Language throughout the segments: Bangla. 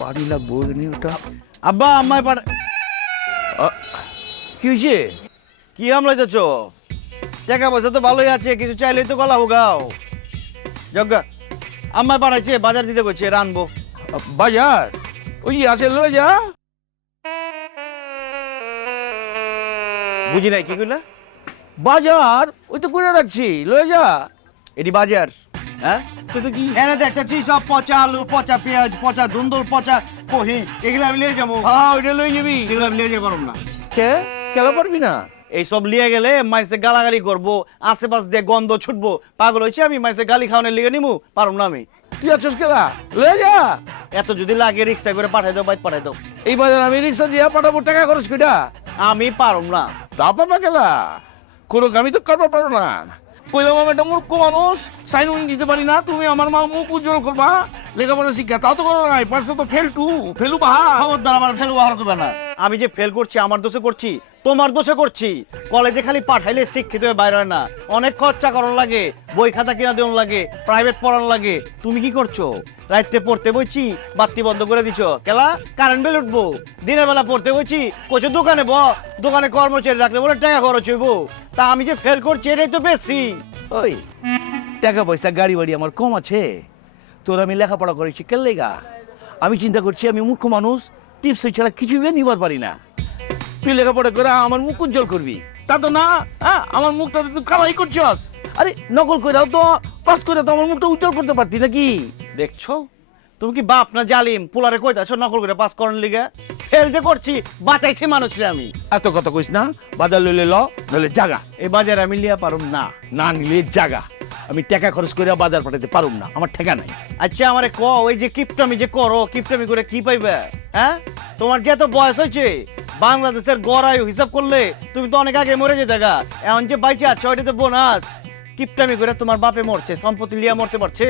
পানি লাগবো ওটা। আব্বা আম্মায় পাঠ কি হয়েছে? কি হামলাইতেছ? টাকা পয়সা তো ভালোই আছে, কিছু চাইলেই তো গলা উগাও। যজ্ঞা আম্মায় পাঠাইছে, বাজার দিতে কইছে, রানবো। বাজার ওই যে আছে লয়ে যা। বুঝি নাই কি কইলা? বাজার ওই তো করে রাখছি, লয়ে যা। এটি বাজার? হ্যাঁ তো কি এনে দেখতেছি সব পচা আলু, পচা পেঁয়াজ, পচা ধুন্দুল, পচা কহি, এগুলো আমি লিয়ে যাবো। হ্যাঁ ওইটা লয়ে যাবি। এগুলো আমি লিয়ে যাবো পারব না। কে খেলা পারবি না? এইসব লিয়ে গেলে মাইসে গালাগালি করবো, আশেপাশ দিয়ে গন্ধ ছুটবো। পাগল হয়েছে আমি মাইসে গালি খাওয়ানোর লিগে নিমু? পারব না আমি। তুই আছিস খেলা, লয়ে যা। এত যদি লাগে রিক্সা করে পাঠাই দাও, বাইক পাঠাই দাও। এই বাজার আমি রিক্সা দিয়ে পাঠাবো, টাকা খরচ কইটা। আমি পারব না। তা পাবা খেলা কোনো কামি তো করবার পারো না। কইলাম আমি একটা মূর্খ মানুষ, সাইন দিতে পারি না, তুমি আমার মা মুখ উজ্জ্বল করবা, লেখাপড়া শিক্ষা তাও তো করো নাই, পারছো তো ফেলু বাহা। খবরদার আমার ফেল ব্যবহার করবে না। আমি যে ফেল করছি আমার দোষে করছি, তোমার দোষে করছি। কলেজে খালি পাঠাইলে শিক্ষিত হয়ে বাইরে হয় না, অনেক খরচা করার লাগে, বই খাতা কিনা দেওয়ার লাগে, প্রাইভেট পড়ানো লাগে। তুমি কি করছো? রাইতে পড়তে বইছি, বাতি বন্ধ করে দিছ, কেলা কারেন্ট বিল উঠবো। দিনের বেলা পড়তে বইছি, কোচে দোকানে দোকানে কর্মচারী রাখলে বলে টাকা খরচ হইব। তা আমি যে ফেল করছি এটাই তো বেশি। ওই টাকা পয়সা গাড়ি বাড়ি আমার কম আছে, তোর আমি লেখাপড়া করেছি কেন লেগা? আমি চিন্তা করছি আমি মূর্খ মানুষ, টিপস ছাড়া কিছুই নিবার পারি না। তুই লেখাপড়া করে আমার মুখ উজ্জ্বল করবি, তা তো না। হ্যাঁ আমার মুখটা তুই কালাই করছস। আরে নকল কইরাও তো পাস করে তো আমার মুখটা উজ্জ্বল করতে পারতি নাকি? দেখছো তুমি কি বাপ না জালিম? পোলারে কইতাছো নকল করে পাস করার লিগে? ফেল যে করছি, বাঁচাইছি মানুষরে আমি। এত কথা কইস না, বাজার লইলে ল, নইলে জাগা। এই বাজারে আমি লিয়া পারুম না। না নিলে জাগা। আমি টাকা খরচ করে বাজার পাঠাতে পারুম না, আমার ঠেকা নাই। আচ্ছা আমারে ক, ওই যে কিপটামি যে করো, কিপটামি করে কি পাইবে? হ্যাঁ তোমার যে এত বয়স হয়েছে, বাংলাদেশের গড় আয়ু হিসাব করলে তুমি তো অনেক আগে মরে যেতে গা। এখন যে বাইচে আছো ওইটা তো বোনাস। কিপটামি করে তোমার বাপে মরছে, সম্পত্তি লিয়া মরতে পারছে,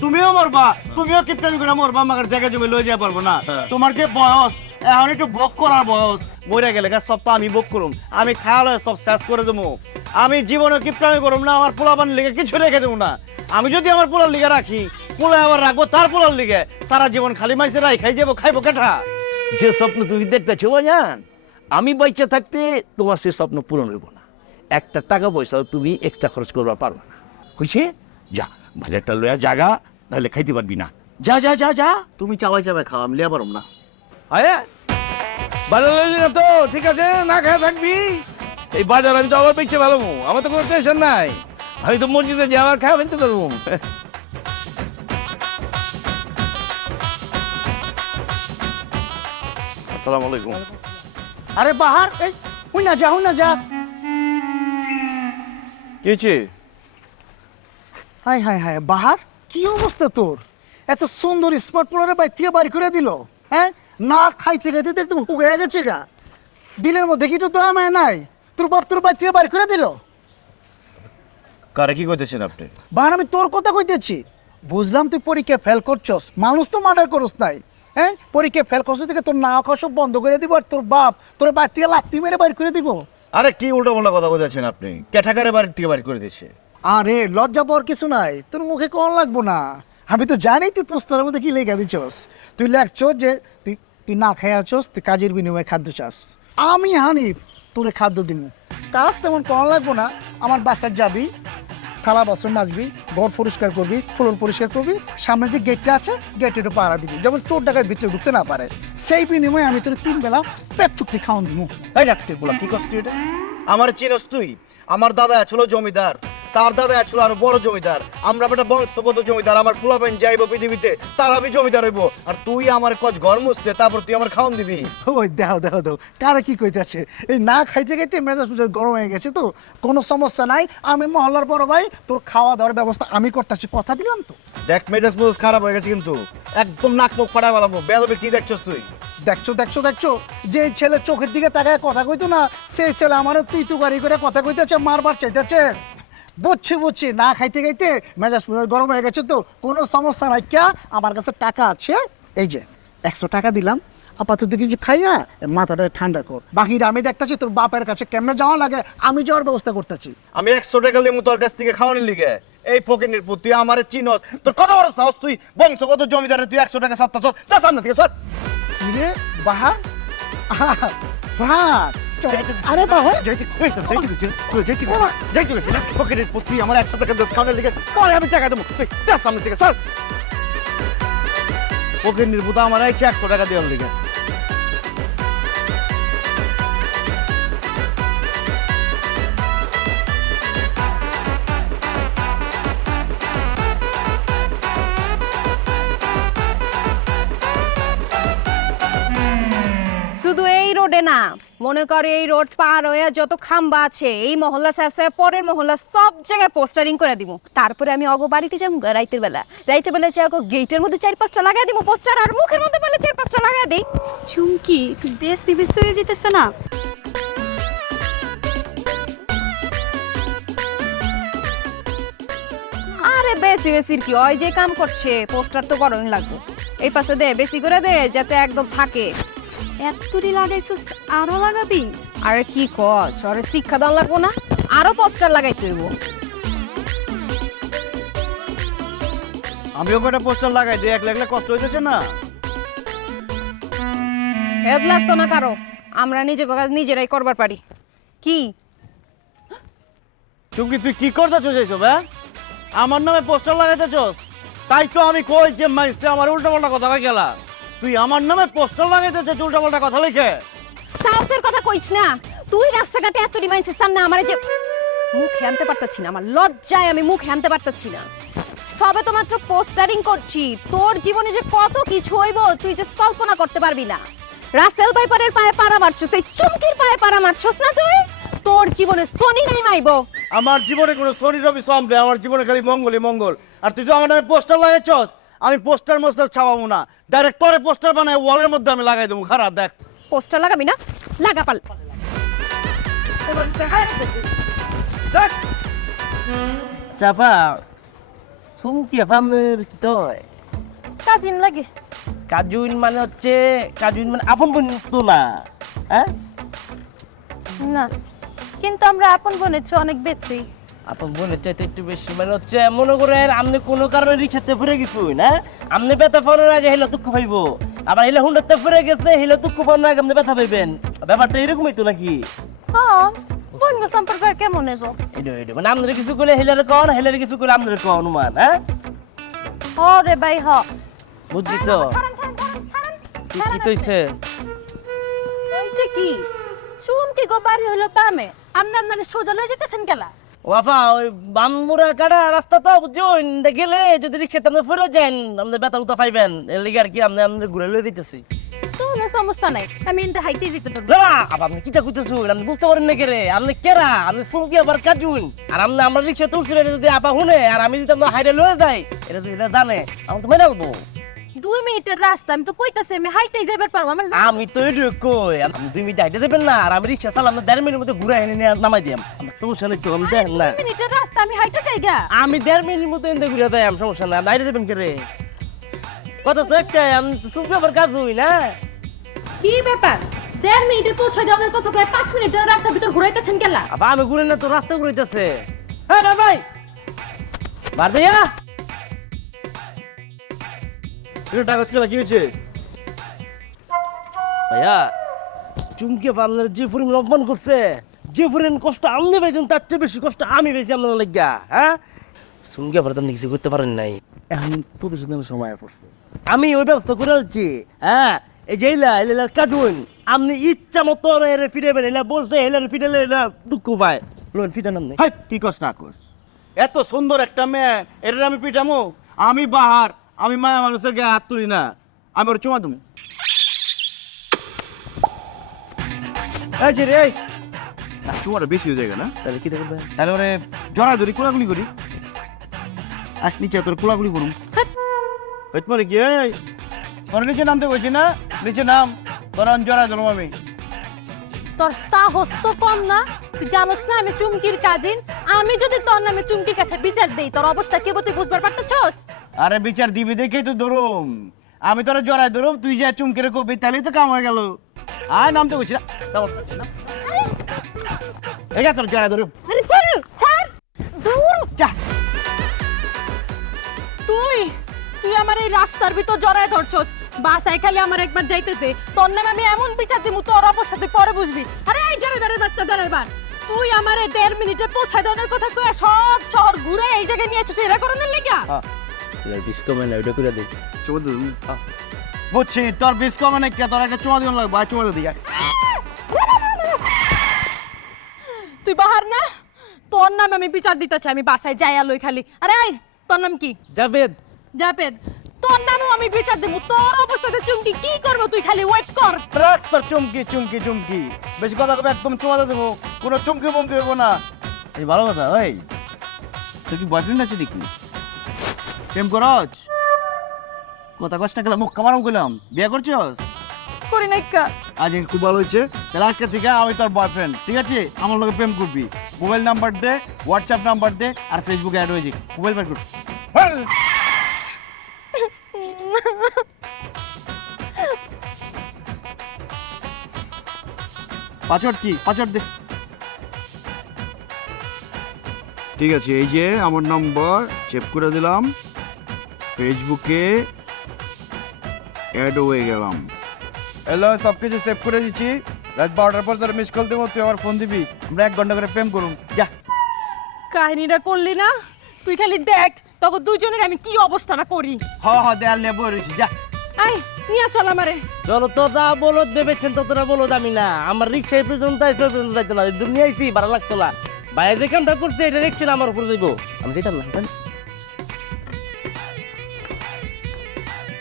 তুমিও মরবা। তুমিও কিপটামি করে মরবা, আমাকে জায়গা জমি লয়ে যেতে পারবো না। তোমার যে বয়স, এখন একটু ভোগ করার বয়স। মরে গেলে সব পা আমি ভোগ করুম, আমি খাওয়া সব শেষ করে দেবো। আমি জীবনে কিপটামি করুম না, আমার পোলা বানের লিগে কিছু রেখে দেবো না। আমি যদি আমার পোলার লিগে রাখি, পোলা আবার রাখবো তার পোলার লিগে, সারা জীবন খালি মাইসে রাই খাই যাবো, খাইবো কেঠা। যে স্বপ্ন তুমি দেখতেছো বাজান, আমি বাচ্চা থাকতে তোমার সে স্বপ্ন পূরণ হইব না। একটা টাকা পয়সাও তুমি এক্সট্রা খরচ করবার পারবে না। হয়েছে? যা বাজারটা লইয়া জাগা, নাহলে খাইতে পারবি না। যা যা যা যা। তুমি চাবাই চাবাই খাও, আমি লিয়া পারুম না। আরে বাজার লইলি না তো ঠিক আছে, না খায় থাকবি। এই বাজার আমি তো আবার বেঁচে ভালো, আমার তো কোনো টেনশন নাই। আমি তো মসজিদে যে আবার খাওয়া ফেলতে পারবো। আসসালামু আলাইকুম। আরে বাহার, এই হুই না যা। কি হয়েছে? হাই বাহার, কি অবস্থা তোর? এত সুন্দর স্মার্ট পোলারে বাইর থেকে বাড়ি করে দিল, হ্যাঁ? না খাইতে খাইতে তো একদম হুগে গেছে গা। দিনের মধ্যে কি তো আমায় নাই? তোর বাপ তোর বাইর থেকে বাড়ি করে দিল। কারে কি কইতেছেন আপনি? বাহার আমি তোর কথা কইতেছি। বুঝলাম তুই পরীক্ষা ফেল করছস, মানুষ তো মার্ডার করস নাই। হ্যাঁ পরীক্ষা ফেল করছিস থেকে তোর না খাওয়া সব বন্ধ করে দিব, আর তোর বাপ তোর বাড়ি থেকে লাত্তি মেরে বাড়ি করে দিব। আরে কি উল্টো পাল্টা কথা কইতেছেন আপনি? ক্যাঠাকারে বাড়ির থেকে বাড়ি করে দিয়েছে। আরে লজ্জা পাওয়ার কিছু নাই, তোর মুখে কম লাগবো না। আমি তো জানি তুই পোস্টারের মধ্যে কি লেখা দিচ্ছস। তুই লেখছ যে তুই তুই না খেয়ে আছস, তুই কাজের বিনিময়ে খাদ্য চাস। আমি হানিফ তোরে খাদ্য দিব, কাজ তেমন কম লাগবো না। আমার বাসায় যাবি, থালা বাসন মাজবি, ঘর পরিষ্কার করবি, ফ্লোর পরিষ্কার করবি, সামনে যে গেটটা আছে গেটের পাহারা দিবি, যেমন চোর ডাকাত ভিতরে ঢুকতে না পারে। সেই বিনিময়ে আমি তোর 3 বেলা পেট চুক্তি খাওয়ান দিব। এই ডাক্তার বলা কি কষ্ট এটা? আমার চিনস তুই? আমার দাদা ছিল জমিদার, তার দাদা ছিল আরো বড় জমিদার। আমরা বেটা বংশগত জমিদার। আমার পোলাপাইন যাইব পৃথিবীতে, তার আমি জমিদার হইব। আর তুই আমার কচ ঘর মুছতে, তারপর তুই আমার খাওয়ান দিবি। ওই দেহ কারা কি কইতেছে? এই না খাইতে খাইতে মেজাজ মেজাজ গরম হয়ে গেছে। তো কোনো সমস্যা নাই, আমি মহল্লার বড় ভাই, তোর খাওয়া দাওয়ার ব্যবস্থা আমি করতেছি, কথা দিলাম তো। দেখ মেজাজ মেজাজ খারাপ হয়ে গেছে কিন্তু, একদম নাক মুখ ফাটাই বলাবো। বেদবে কি দেখছস তুই? দেখছো যে ছেলে চোখের দিকে তাকায় কথা কইতো না, সেই ছেলে আমারও তুই গাড়ি করে কথা কইতেছে, মারবার চাইতেছে। বুঝছি না খাইতে খাইতে মেজাজ গরম হয়ে গেছে। তো কোনো সমস্যা নাই, ক্যা আমার কাছে টাকা আছে, এই যে 100 টাকা দিলাম, আপাতত কিছু খাইয়া মাথাটা ঠান্ডা কর। বাকিটা আমি দেখতেছি তোর বাপের কাছে কেমনে যাওয়া লাগে, আমি যাওয়ার ব্যবস্থা করতেছি। আমি 100 টাকা লিমু তোর কাছ থেকে খাওয়ানোর লিগে। এই ফকিনের পুত তুই আমারে চিনস তোর কত বড় সাহস তুই বংশগত জমিদারে তুই 100 টাকা সাত্তাছ যা সামনে থেকে সর কিরে বাহার বাহার আরে বাহার ফকিনের পুত তুই আমার 100 টাকা দোষ খাওয়ানোর লিগে পরে আমি টাকা দেবো তুই যা সামনে থেকে সর ফকিনের পুত আমার 100 টাকা দেওয়ার লিগে শুধু এই রোডে না, মনে করে এই রোড পার হয়ে যত খাম্বা আছে এই মহল্লা শেষে পরের মহল্লা সব জায়গায় পোস্টারিং করে দিব। তারপরে আমি অগো বাড়িতে যাবো রাইতের বেলা যে অগো গেটের মধ্যে 4-5টা লাগাই দিব পোস্টার, আর মুখের মধ্যে বলে 4-5টা লাগাই দিই। চুমকি একটু বেশি বেশি হয়ে যেতেছে না? আরে বেশি বেশির কি ওই যে কাম করছে, পোস্টার তো করণ লাগবে। এই পাশে দে, বেশি করে দে যাতে একদম থাকে। এতটি লাগাইছিস, আরো লাগাবি? আরে কি কর, আরে শিক্ষা দাও লাগবো না, আরো পোস্টার লাগাইতে হইব। আমিও কটা পোস্টার লাগাই দিই, এক লাগলে কষ্ট হইতেছে না? হেল্প লাগতো না কারো, আমরা নিজে কাজ নিজেরাই করবার পারি। কি চুমকি তুই কি করতেছস এইসব? হ্যাঁ, আমার নামে পোস্টার লাগাইতেছস? তাই তো আমি কই যে মাইসে আমার উল্টাপাল্টা কথা কই গেলা। তুই আমার নামে পোস্টার লাগাইতেছস উল্টাপাল্টা কথা লিখে? সাহসের কথা কইস না, তুই রাস্তাঘাটে এত ডিমাইন্সের সামনে আমারে যে মুখে আনতে পারতাছি না, আমার লজ্জায় আমি মুখে আনতে পারতাছি না। সবে তো মাত্র পোস্টারিং করছি, তোর জীবনে যে কত কিছু হইব তুই যে কল্পনা করতে পারবি না। রাসেল ভাইপারের পায়ে পাড়া মারছস, এই চুমকির পায়ে পাড়া মারছস না তুই? তোর জীবনে শনি নাই মাইবো। আমার জীবনে কোনো শনি রবি সোমরে, আমার জীবনে খালি মঙ্গলই মঙ্গল। আর তুই তো আমার নামে পোস্টার লাগাইছস, আমি পোস্টার মোস্টার ছাপাবো না, ডাইরেক্ট তোরে পোস্টার বানাই ওয়ালের মধ্যে আমি লাগাই দেবো। খারাপ দেখ, পোস্টার লাগাবি না, লাগা পাল। চাপা চুমকি আপামের তোয় কাজিন লাগে? কাজুইন মানে হচ্ছে কাজুইন মানে আপন বোন তো না, হ্যাঁ? না, কিন্তু আমরা আপন বোনের চেয়ে অনেক বেশি। আপন বোনের চাইতে একটু বেশি, মানে হচ্ছে মনে করেন আপনি কোনো কারণে রিক্সাতে ফিরে গেছুই না, আপনি ব্যথা পাওয়ার আগে হেলে দুঃখ পাইব, আবার হেলে হুন্ডাতে ফিরে গেছে হেলে দুঃখ পাওয়ার আগে আপনি ব্যথা পাইবেন। ব্যাপারটা এরকমই তো নাকি? হ্যাঁ, বোন সম্পর্ক আর কেমন এসো? এটা মানে আপনারা কিছু করলে হেলারে কন, হেলারে কিছু করলে আপনারা কন অনুমান, হ্যাঁ? রে ভাই হ, বুঝছি তো কি তৈছে? হইছে কি? চুমকি গো বাড়ি হইলো পামে, আপনার মানে সোজা লয়ে যেতেছেন কেলা? ওয়াফা ওই বামুরা কাটা রাস্তা তো বুঝুন, গেলে যদি রিক্সাতে আপনি ফিরে যান আপনি বেতা উতা পাইবেন, এর লিগে আর কি আপনি আমাদের ঘুরে লয়ে দিতেছি। কোনো সমস্যা নাই, আমি এটা হাইতে দিতে পারবো। না আবার আপনি কিটা কইতেছুন, আপনি বুঝতে পারেন না কেরে, আপনি কেরা, আপনি চুমকি আবার কাজুন, আর আপনি আমরা রিক্সাতে উঠলে যদি আপা শুনে আর আমি যদি আপনার হাইরে লয়ে যাই, এটা যদি এটা জানে আমার তো মেনে আলবো। 2 মিনিটের রাস্তা, আমি তো কইতাছি আমি হাইটাই যাইবার পারবো। আমার আমি তো এটা কই, আপনি 2 মিনিট হাইটে দেবেন না, আর আমি রিক্সা চালাম না 1.5 মিনিটের মধ্যে ঘুরে এনে নিয়ে নামাই দিয়াম, আমার সমস্যা নেই তো, আমি দেন না। 2 মিনিটের রাস্তা আমি হাইটা যাইগা। আমি 1.5 মিনিটের মধ্যে এনে ঘুরে দেয়, সমস্যা না, হাইটে দেবেন কেরে? কথা তো একটাই, আমি চুমকি আবার কাজ হই না। কি ব্যাপার? 1.5 মিনিটে পৌঁছে যাওয়ার কথা কয় 5 মিনিটের রাস্তার ভিতর ঘুরাইতেছেন কেলা? আবার আমি ঘুরে না তো রাস্তা ঘুরাইতেছে। হ্যাঁ ভাই বার দিয়া টাকা কি হয়েছে? ভাইয়া চুমকি আপনার যে পরিমাণ অপমান করছে, যে পরিমাণ কষ্ট আপনি পাইছেন তার চেয়ে বেশি কষ্ট আমি পেয়েছি আপনার লাগিয়া। হ্যাঁ, চুমকি আবার আপনি কিছু করতে পারেন নাই, এখন প্রতিশোধের সময় পড়ছে। আমি ওই ব্যবস্থা করে আছি। হ্যাঁ, এই যে এলা কাজুন আপনি ইচ্ছা মতো এর ফিরেবেন, এলা বলছে এলার ফিরেলে এলা দুঃখ পায়, লোন ফিটান আপনি। হাই কি কস না কস, এত সুন্দর একটা মেয়ে এর আমি পিটামো? আমি বাহার, আমি মায়া মানুষের গায়ে হাত তুলি না, আমি ওর চুমা দেবো। এই যে রে, চুমাটা বেশি হয়ে যায় না? তাহলে কি দেখবেন? তাহলে ওরে জড়া ধরি কোলাগুলি করি, এক নিচে তোর কোলাগুলি করুন। মানে কি তোর নিচে নামতে বলছি না, নিচে নাম, তোর জড়া ধরুম আমি। তোর সাহস তো কম না? তুই জানোস না আমি চুমকির কাজিন? আমি যদি তোর নামে চুমকির কাছে বিচার দেই তোর অবস্থা কি হবে তুই বুঝবার পারতেছস? আরে বিচার দিবি দেখেই তো ধরুম, আমি তোরা জড়াই ধরুম, তুই যা চুমকে কবি তাহলেই তো কাম হয়ে গেল। আয় নামতে বলছি না, এই যা তোর জড়াই ধরুম। আরে ছাড় ছাড়, দূর যা তুই তুই আমার এই রাস্তার ভিতর জড়ায় ধরছস, বাসায় খালি আমার একবার যাইতেছে, তোর নামে আমি এমন বিচার দিমু তোর অবস্থা তুই পরে বুঝবি। আরে এই ড্রাইভারের বাচ্চা ড্রাইভার, তুই আমারে 1.5 মিনিটে পৌঁছায় দেওয়ার কথা কয়ে সব শহর ঘুরে এই জায়গায় নিয়ে এসেছিস এরা করানোর লেগা। ডিসকমেন্ট ওইটা করে দেই। বুঝছি তোর বিষ কমে নাকি, তোর একটা চুমা দিন লাগবে, চুমা দিয়ে তুই বাহার না, তোর নামে আমি বিচার দিতে চাই, আমি বাসায় যাই আলোই খালি। আরে এই তোর নাম কি? জাভেদ। জাভেদ, তোর নামও আমি বিচার দেবো, তোর অবস্থাতে চুমকি কি করবো তুই খালি ওয়েট কর। রাখ তোর চুমকি চুমকি চুমকি, বেশি কথা কবে একদম চুমা দেবো, কোনো চুমকি বমকি দেবো না। এই ভালো কথা। ওই তুই কি বয়ফ্রেন্ড আছে নাকি? প্রেম করছ? কথা কষ্ট গেলাম, মুখ কামারম করলাম, বিয়ে করছস? করি নাই কা। আজ খুব ভালো হয়েছে, তাহলে আজকে থেকে আমি তোর বয়ফ্রেন্ড, ঠিক আছে? আমার লোকে প্রেম করবি, মোবাইল নাম্বার দে, হোয়াটসঅ্যাপ নাম্বার দে, আর ফেসবুকে অ্যাড হয়ে যাক, মোবাইল বের কর। পাসওয়ার্ড কি? পাসওয়ার্ড দে। ঠিক আছে, এই যে আমার নাম্বার সেভ করে দিলাম, ফেসবুকে অ্যাড হয়ে গেলাম। হ্যালো, সব কিছু সেভ করে দিচ্ছি, রাত 12টার পর তোর মিস কল দেবো, তুই আমার ফোন দিবি, আমরা 1 ঘন্টা করে প্রেম করুন। যা। কাহিনীটা করলি না, তুই খালি দেখ তখন দুজনের আমি কি অবস্থাটা করি। হ্যাঁ দেয়াল নিয়ে বই রয়েছি, যা। আই নিয়ে চল আমারে। চলো তো, যা বলো দেবেছেন ততটা বলো দামি না। আমার রিক্সায় পর্যন্ত যাইতো না, দুনিয়ায় ফি ভাড়া লাগতো না। বাইরে যে কামটা করছে এটা দেখছেন আমার উপর যাইব, আমি যেতাম না।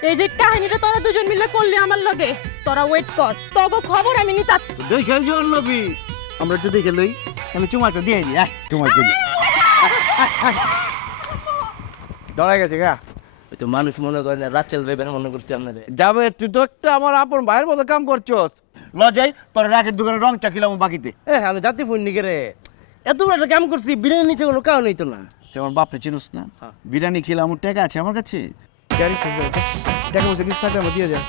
এই যে কাহিনীটা তোরা দুজন মিলে করলি আমার লগে, তোরা ওয়েট কর, তোগো খবর আমি নিতাছি। দেখে জল নবী, আমরা একটু দেখে লই, আমি চুমাটা দিয়ে দিই। চুমাটা দিই, ডরাই গেছে গা। ওই তো মানুষ মনে করে না, রাচেল বেবের মনে করছে আপনাদের। যাবে, তুই তো একটা আমার আপন ভাইয়ের মতো কাম করছস। লজাই তোর রাকের দোকানে রং চা খেলাম বাকিতে। আমি জাতি পূর্ণি করে এত বড় একটা কাম করছি, বিরিয়ানি নিচে কোনো কারণ হইতো না। তুই আমার বাপরে চিনুস না? বিরিয়ানি খেলাম, টাকা আছে আমার কাছে, গাড়ি টাকা পয়সা কিছু থাকলে আমার দিয়ে যা।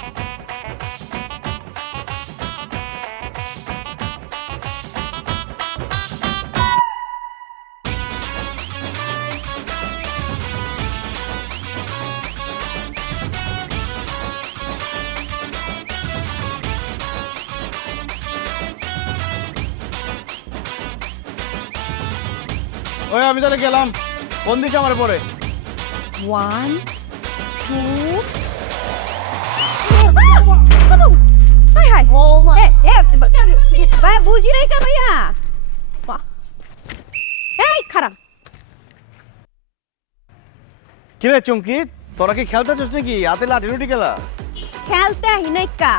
ওই আমি তাহলে গেলাম, ফোন দিস আমার পরে। 1 2 হাই হাই ভাই বুঝি নাই কা ভাইয়া। এই খারাপ কিরে চুমকি, তোরা কি খেলতে চাস নাকি? হাতে লাঠি রুটি খেলা? খেলতে আহি নাই কা,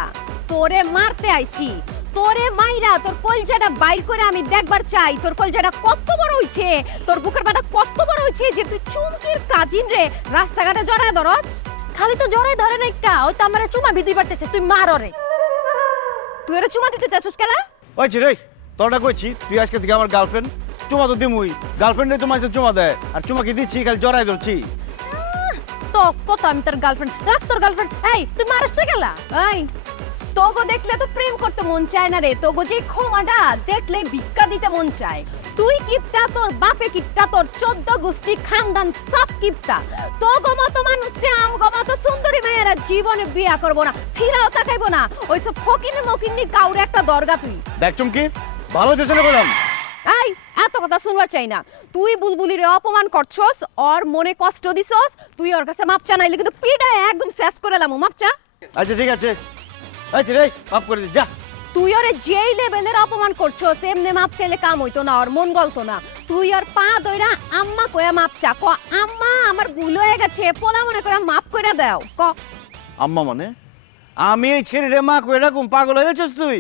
তোরে মারতে আইছি। তোরে মাইরা তোর কলজাটা বাইর করে আমি দেখবার চাই তোর কলজাটা কত বড় হইছে, তোর বুকের পাটা কত বড় হইছে যে তুই চুমকির কাজিন রে রাস্তাঘাটে জড়ায় ধরছ। খালি তো জড়ায় ধরে নাই কা, ওই তো আমারে চুমা বিধি পারতেছে, তুই মার ওরে। তুই ওরে চুমা দিতে চাচ্ছস কেলা? ওই রে, তোরটা কইছি, তুই আজকে থেকে আমার গার্লফ্রেন্ড, চুমা তো দিমুই। গার্লফ্রেন্ডে তোমার সাথে চুমা দেয়, আর চুমা কি দিচ্ছি খালি জড়াই ধরছি। সব কত আমি তোর গার্লফ্রেন্ড, রাখ তোর গার্লফ্রেন্ড। এই তুই মারছ কেলা? এই তোগো দেখলে তো প্রেম করতে মন চায় না রে, তোগো যে ক্ষমাটা দেখলে ভিক্ষা দিতে মন চায়। তুই কিপটা, তোর বাপে কিপটা, তোর 14 গোষ্ঠী খানদান সব কিপটা। তোগো মতো মানুষে আমগো মতো সুন্দরী মেয়েরা জীবনে বিয়া করবো না, ফিরাও তাকাইবো না। ওইসব ফকিনি মকিনি কাউরে একটা দরগা তুই। দেখ চুমকি, ভালো দেশে না বললাম। এই এত কথা শুনবার চাই না। তুই বুলবুলিরে অপমান করছস, ওর মনে কষ্ট দিছস, তুই ওর কাছে মাপ চা নাইলে কিন্তু পিড়ায় একদম শেষ করে লামু। মাপ চা। আচ্ছা ঠিক আছে, আচ্ছা রে মাফ করে দিস, যা। তুই ওরে যেই লেভেলের অপমান করছস এমনি মাপ চাইলে কাম হইতো না, ওর মন গলতো না। তুই ওর পা দইরা আম্মা কয়া মাপ চা, ক আম্মা আমার ভুল হয়ে গেছে, পোলা মনে করে মাপ কইরা দাও। ক আম্মা মানে আমি এই ছেড়ে মা কই এরকম পাগল হয়ে গেছিস তুই?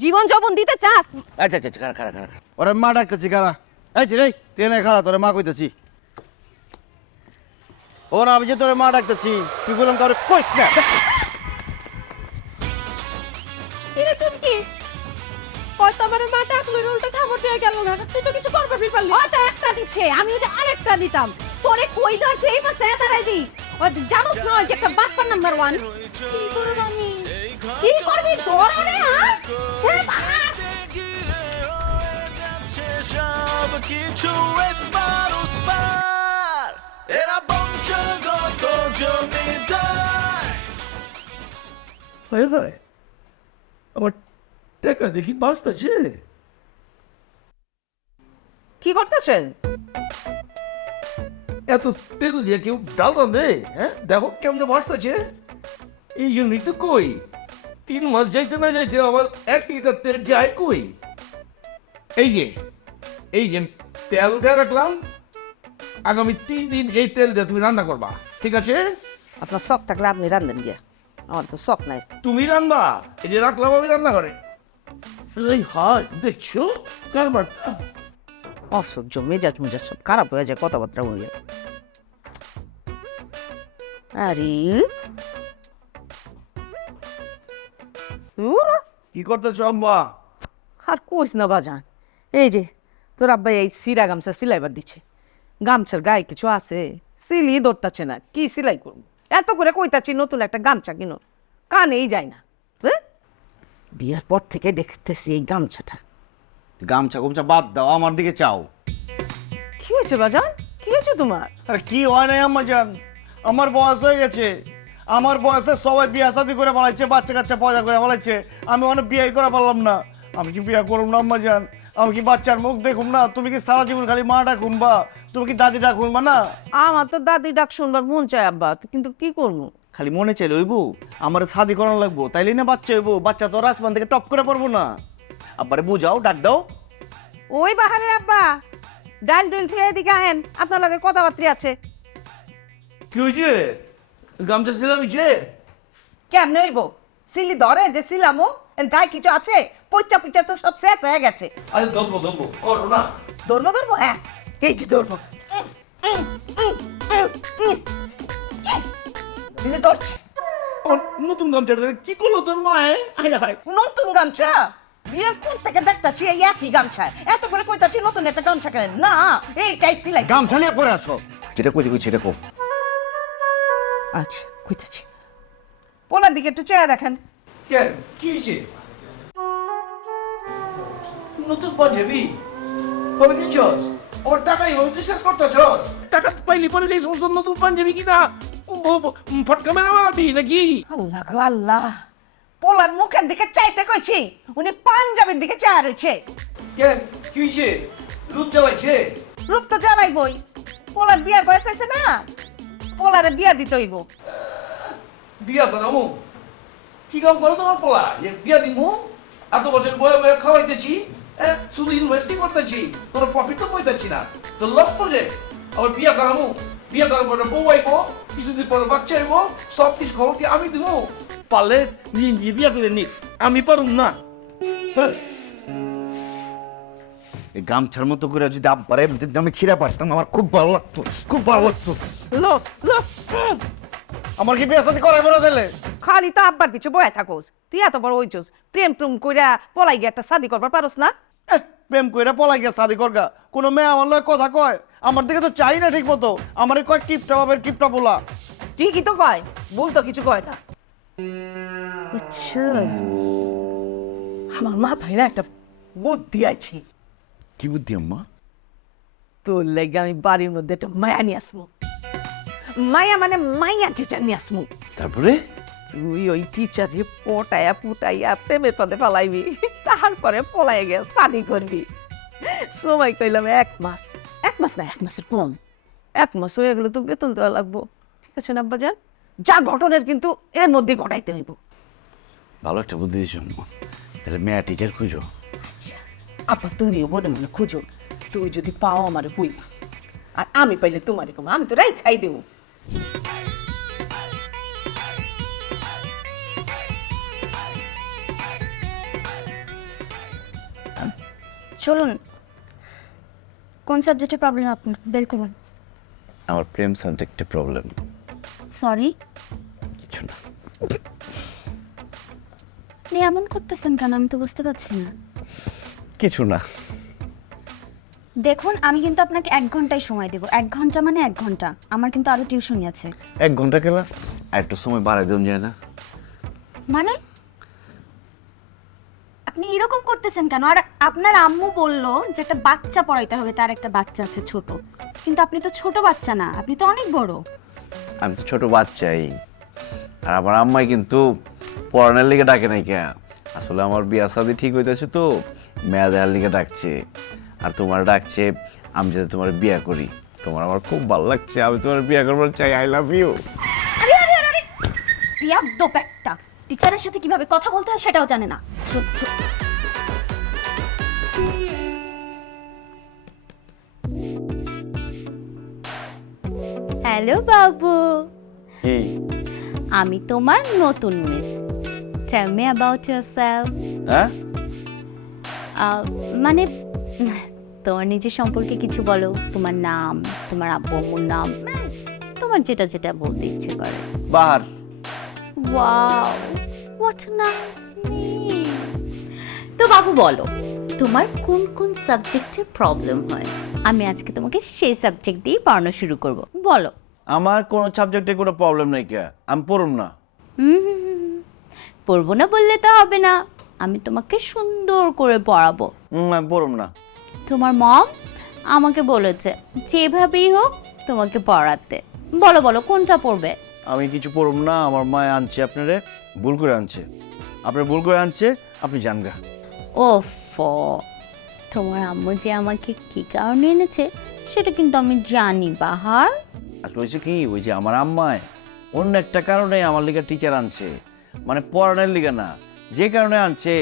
জীবন যৌবন দিতে চাস? আচ্ছা আচ্ছা, খারা খারা খারা, ওরে মা ডাকতেছি, খারা। আচ্ছা রে তুই না খারা, তোরে মা কইতেছি। ও না, আমি যে তোরে মা ডাকতেছি, তুই বললাম কারো কইস না। এরে চুমকি, ওই তো আমার মা ডাকলো উল্টো থামর দিয়ে গেল না, তুই তো কিছু করবি পারলি। ও তো একটা দিচ্ছে, আমি যদি আরেকটা দিতাম তোরে কই দর তুই এই পাশে দাঁড়াই দি। ও জানোস না যে একটা বাটপার নাম্বার 1। কি করব আমি? কি করবি তোর রে? হ্যাঁ বাবা সব কিছু এসবার ওসবার, এরা বংশগত হয়ে যায় আমার টাকা দেখি বাঁচতেছে। কি করতেছেন? এত তেল দিয়ে কেউ ডাল রাঁধে? হ্যাঁ, দেখো কেমন বাঁচতেছে। এই জন্যই তো কই 3 মাস যাইতে না যাইতে আমার 1 লিটার তেল যায় কই। এই যে তেল উঠে রাখলাম, আগামী 3 দিন এই তেল দিয়ে তুমি রান্না করবা, ঠিক আছে? আপনার শখ থাকলে আপনি রান্ধেন গিয়া, আমার তো শখ নাই। তুমি রান্না, এই যে রাখলাম আমি রান্না করে। এই হয় দেখছো কারবারটা। অসহ্য, মেজাজ মেজাজ সব খারাপ হয়ে যায় কথাবার্তা বলে। আরে উরা, কি করতেছো আম্মা? আর কইস না বাজান, এই যে তোর আব্বা এই সিরা গামছা সিলাইবার দিচ্ছে। গামছার গায়ে কিছু আছে, সিলি ধরতাছে না, কি সিলাই করবো? এত করে কইতাছি নতুন একটা গামছা কিনো, কানেই যায় না। হ্যাঁ, বিয়ার পর থেকে দেখতেছি এই গামছাটা। গামছা গুমছা বাদ দাও, আমার দিকে চাও। কি হয়েছে বাজান, কি হয়েছে তোমার? আরে কি হয় নাই আম্মা জান, আমার বয়স হয়ে গেছে। আমার বয়সে সবাই বিয়া শাদি করে বলাইছে, বাচ্চা কাচ্চা পয়দা করে বলাইছে, আমি অনেক বিয়ে করে পারলাম না। আমি কি বিয়ে করুম না আম্মা জান? আমি কি বাচ্চার মুখ দেখুম না? তুমি কি সারা জীবন খালি মাটা খুনবা? তুমি কি দাদিটা খুনবা না? আমার তো দাদি ডাক শুনবার মন চায় আব্বা, কিন্তু কি করবো? খালি মনে চাইলে হইবো আমার শাদি করানো লাগবো, তাইলে না বাচ্চা হইবো? বাচ্চা তো আসমান থেকে টপ করে পড়বো না। আব্বারে বুঝাও, ডাক দাও। ওই বাহারে আব্বা, ডাল ডুল খেয়ে এদিকে আহেন, আপনার লগে কথাবার্তা আছে। কি হয়েছে? গামছা সিলামিছে? কেমনে হইব? সিলি ধরে যে সিলামো, এর গায়ে কিছু আছে? পয়চা পয়চা তো সব শেষ হয়ে গেছে। আরে ধরবো করো না। ধরবো ধরবো, হ্যাঁ এই যে ধরবো। এই যে ধরছি। আমার নতুন গামছাটা কি করলো তোর মায়ে? আইনা ভাই নতুন গামছা? বিয়ের পর থেকে দেখতাছি এই একই গামছা, এত করে কইতাছি নতুন একটা গামছা কেন না, এইটাই সিলাই। গামছা নিয়ে পরে আসো, যেটা কই দিবি সেটা কো। আচ্ছা কইতাছি, পোলার দিকে একটু চেয়ে দেখেন। কেন কি হয়েছে? নতুন পাঞ্জাবি কবে কিনছস? ওর টাকাই ওই তুই শেষ করতেছস? টাকা পাইলি পরে এই সমস্ত নতুন পাঞ্জাবি কিনা ফটকা মেরে মারবি নাকি? আল্লাহ গো আল্লাহ, পোলার মুখের দিকে চাইতে কইছি, উনি পাঞ্জাবের দিকে চেয়ে রয়েছে। কেন কি হয়েছে? রূপ জ্বালাইছে? রূপ তো জ্বালাইবই, পোলার বিয়ার বয়স হয়েছে না, পোলারে বিয়া দিতে হইব। বিয়া করামু? কি কাম করো তোমার পোলা যে বিয়া দিমু? এত বছর বয়ে বয়ে খাওয়াইতেছি, শুধু ইনভেস্টিং করতেছি, তোর প্রফিট তো পাইতেছি না, তোর লস প্রজেক্ট। আবার বিয়া করামু, বিয়া করার পরে বউ আইব, কিছুদিন পরে বাচ্চা আইব, সব কিছু খবর কি আমি দিব? পারলে নিজে বিয়া করে নিক, আমি পারুম না। এই গামছার মতো করে যদি আব্বারে আমি ছিঁড়া পারতাম, আমার খুব ভালো লাগতো, খুব ভালো লাগতো। লো লো, আমার কি বিয়ে শাদি করাইবো না দিলে? খালি তো আব্বার পিছু বয়ে থাকোস, তুই এত বড় হইছস, প্রেম প্রেম কইরা পলাই গিয়ে একটা শাদি করবার পারোস না? প্রেম কইরা পলাই গিয়া শাদি করগা? কোনো মেয়ে আমার লয় কথা কয়? আমার দিকে তো চাই না ঠিক মতো, আমার কয় কিপটা বাবের কিপটা বলা। ঠিকই তো কয়, ভুল তো কিছু কয় না। আচ্ছা, আমার মাথায় না একটা বুদ্ধি আছে। কি বুদ্ধি আম্মা? তোর লেগে আমি বাড়ির মধ্যে একটা মায়া নিয়ে আসবো। মায়া মানে মাইয়া টিচার নিয়ে আসবো। তারপরে তুই ওই টিচারে পটাইয়া পুটাইয়া প্রেমের পদে ফেলাইবি, তারপরে পলাই গিয়ে শাদি করবি। সময় কইলাম 1 মাস, 1 মাস না 1 মাসের কম, 1 মাস হয়ে গেলে তো বেতন দেওয়া লাগবো, ঠিক আছে না আব্বাজান? যা ঘটনের কিন্তু এর মধ্যে ঘটাইতে হইব। ভালো একটা বুদ্ধি দিয়েছ আম্মা, তাহলে মেয়া টিচার খুঁজো। আব্বা তুমিও মনে মনে খোঁজো, তুই যদি পাও আমারে কইবা, আর আমি পাইলে তোমারে কম, আমি তো রাই খাই দেবো। চলুন, কোন সাবজেক্টে প্রবলেম আপনার বের করুন। আমার প্রেম সাবজেক্টে প্রবলেম। সরি, কিছু না। আপনি এমন করতেছেন কেন? আমি তো বুঝতে পারছি না। কিছু না। দেখুন, আমি কিন্তু আপনাকে 1 ঘন্টায় সময় দেবো। 1 ঘন্টা মানে 1 ঘন্টা। আমার কিন্তু আরো টিউশনি আছে। 1 ঘন্টা খেলা আর একটু সময় বাড়াই দেন যায় না? মানে আপনি এরকম করতেছেন কেন? আর আপনার আম্মু বললো যে একটা বাচ্চা পড়াইতে হবে, তার একটা বাচ্চা আছে ছোট, কিন্তু আপনি তো ছোট বাচ্চা না, আপনি তো অনেক বড়। আমি তো ছোট বাচ্চাই, আর আমার আম্মাই কিন্তু পড়ানোর লিগে ডাকে নাই কে? আসলে আমার বিয়া শাদি ঠিক হইতেছে তো, মেয়া দেওয়ার লিগে ডাকছে। আর তোমার ডাকছে আমি যাতে তোমার বিয়া করি। তোমার আমার খুব ভালো লাগছে, আমি তোমার বিয়া করবার চাই। I love you. আরে আরে আরে আরে বিয়াদ্দপ একটা, টিচারের সাথে কিভাবে কথা বলতে হয় সেটাও জানে না। হ্যালো বাবু, কি? আমি তোমার নতুন miss. Tell me about yourself. হ্যাঁ? মানে তোমার নিজের সম্পর্কে কিছু বলো, তোমার নাম, তোমার আব্বু আম্মুর নাম, মানে তোমার যেটা যেটা বলতে ইচ্ছে করে। Bahar. Wow, what a nice name. তো বাবু বলো, তোমার কোন কোন সাবজেক্টে প্রবলেম হয়? আমি আজকে তোমাকে সেই সাবজেক্ট দিয়ে পড়ানো শুরু করব। বলো। আমার কোনো সাবজেক্টে কোনো প্রবলেম নাই কে, আমি পড়ুম না। পড়বো না বললে তো হবে না, আমি তোমাকে সুন্দর করে পড়াবো। আমি পড়ুম না। তোমার মম আমাকে বলেছে যেভাবেই হোক তোমাকে পড়াতে। বলো বলো কোনটা পড়বে? আমি কিছু পড়ুম না, আমার মায় আনছে আপনারে, ভুল করে আনছে। আপনার ভুল করে আনছে, আপনি জানগা। ওফ, তোমার আম্মু যে আমাকে কি কারণে এনেছে সেটা কিন্তু আমি জানি বাহার। আসলে হয়েছে কি, ওই যে আমার আম্মায় অন্য একটা কারণে আমার লিগে টিচার আনছে, মানে পড়ানোর লিগে না, যে কারণে আনছে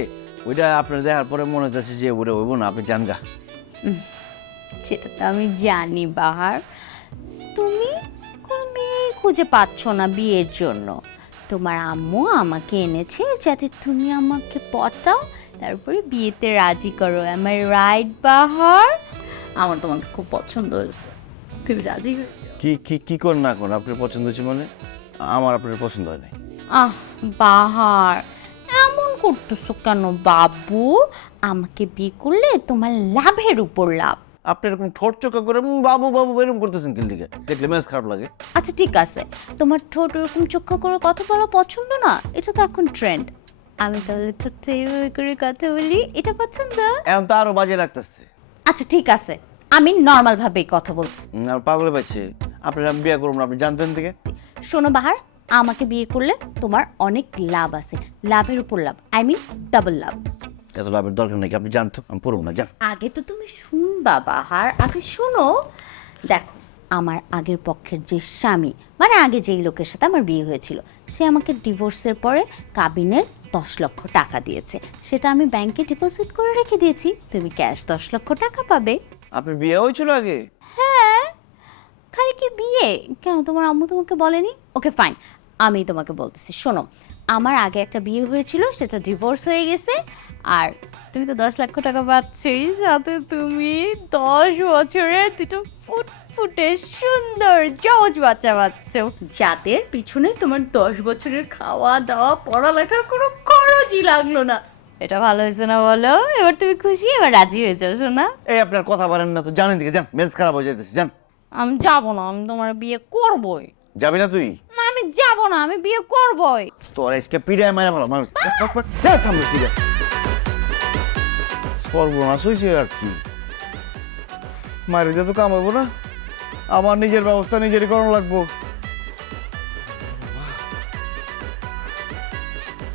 ওইটা আপনার দেখার পরে মনে হচ্ছে যে ওটা হইব না, আপনি জানগা। সেটা তো আমি জানি বাহার, তুমি কোনো মেয়ে খুঁজে পাচ্ছ না বিয়ের জন্য। তোমার আম্মু আমাকে এনেছে যাতে তুমি আমাকে পটাও, তারপরে বিয়েতে রাজি করো। আমার রাইট বাহার? আমার তোমাকে খুব পছন্দ হয়েছে, তুমি রাজি হয়ে যাও। কি কি কি করেন না করেন আপনার পছন্দ হচ্ছে মানে? আমার আপনার পছন্দ হয় নাই। আহ বাহার, এমন করতেছো কেন বাবু? আমাকে বিয়ে করলে তোমার লাভের উপর লাভ। আপনি এরকম ঠোঁট চোখা করে বাবু বাবু এরকম করতেছেন কি লিগে? দেখলে মেজাজ খারাপ লাগে। আচ্ছা ঠিক আছে, তোমার ঠোঁট এরকম চোখা করে কথা বলা পছন্দ না, এটা তো এখন ট্রেন্ড। আমি তাহলে তো এইভাবে করে কথা বলি, এটা পছন্দ? এখন তো আরো বাজে লাগতেছে। আচ্ছা ঠিক আছে, আমি নর্মাল ভাবেই কথা বলছি। আর পাগলে পাচ্ছে, আপনার আমি বিয়ে করবো না, আপনি জানতেন থেকে। শোনো বাহার, আমাকে বিয়ে করলে তোমার অনেক লাভ আছে, লাভের উপর লাভ, আই মিন ডাবল লাভ। এত লাভের দরকার নাকি, আপনি জানতো, আমি পড়বো না, জান। আগে তো তুমি শুনবা বাহার, আগে শোনো। দেখো, আমার আগের পক্ষের যে স্বামী, মানে আগে যেই লোকের সাথে আমার বিয়ে হয়েছিল, সে আমাকে ডিভোর্সের পরে কাবিনের 10 লক্ষ টাকা দিয়েছে। সেটা আমি ব্যাংকে ডিপোজিট করে রেখে দিয়েছি, তুমি ক্যাশ 10 লক্ষ টাকা পাবে। আপনার বিয়ে হয়েছিল আগে? হ্যাঁ, খালি কি বিয়ে, কেন তোমার আম্মু তোমাকে বলেনি? ওকে ফাইন, আমি তোমাকে বলতেছি, শোনো। আমার আগে একটা বিয়ে হয়েছিল, সেটা ডিভোর্স হয়ে গেছে, আর তুমি তো 10 লক্ষ টাকা পাচ্ছই, সাথে তুমি 10 বছরের দুটো ফুটফুটে সুন্দর জজ বাচ্চা পাচ্ছ, যাদের পিছনে তোমার 10 বছরের খাওয়া দাওয়া পড়ালেখার কোনো খরচই লাগলো না। এটা ভালো হয়েছে না বলো? এবার তুমি খুশি, এবার রাজি হয়ে যাও শোনা। এই আপনার কথা বলেন না তো, জানেন দিকে যান, মেজাজ খারাপ হয়ে যাইতেছে, জান। আমি যাবো না, আমি তোমার বিয়ে করবই যাবি না তুই? না। আমি যাবো না, আমি বিয়ে করবই। তোর আজকে পিড়ায় মারা ভালো মানুষ সামনে পিড়া সর্বনাশ হয়েছে আর কি। মারি দিয়ে তো কামাবো না, আমার নিজের ব্যবস্থা নিজেরই করানো লাগবো।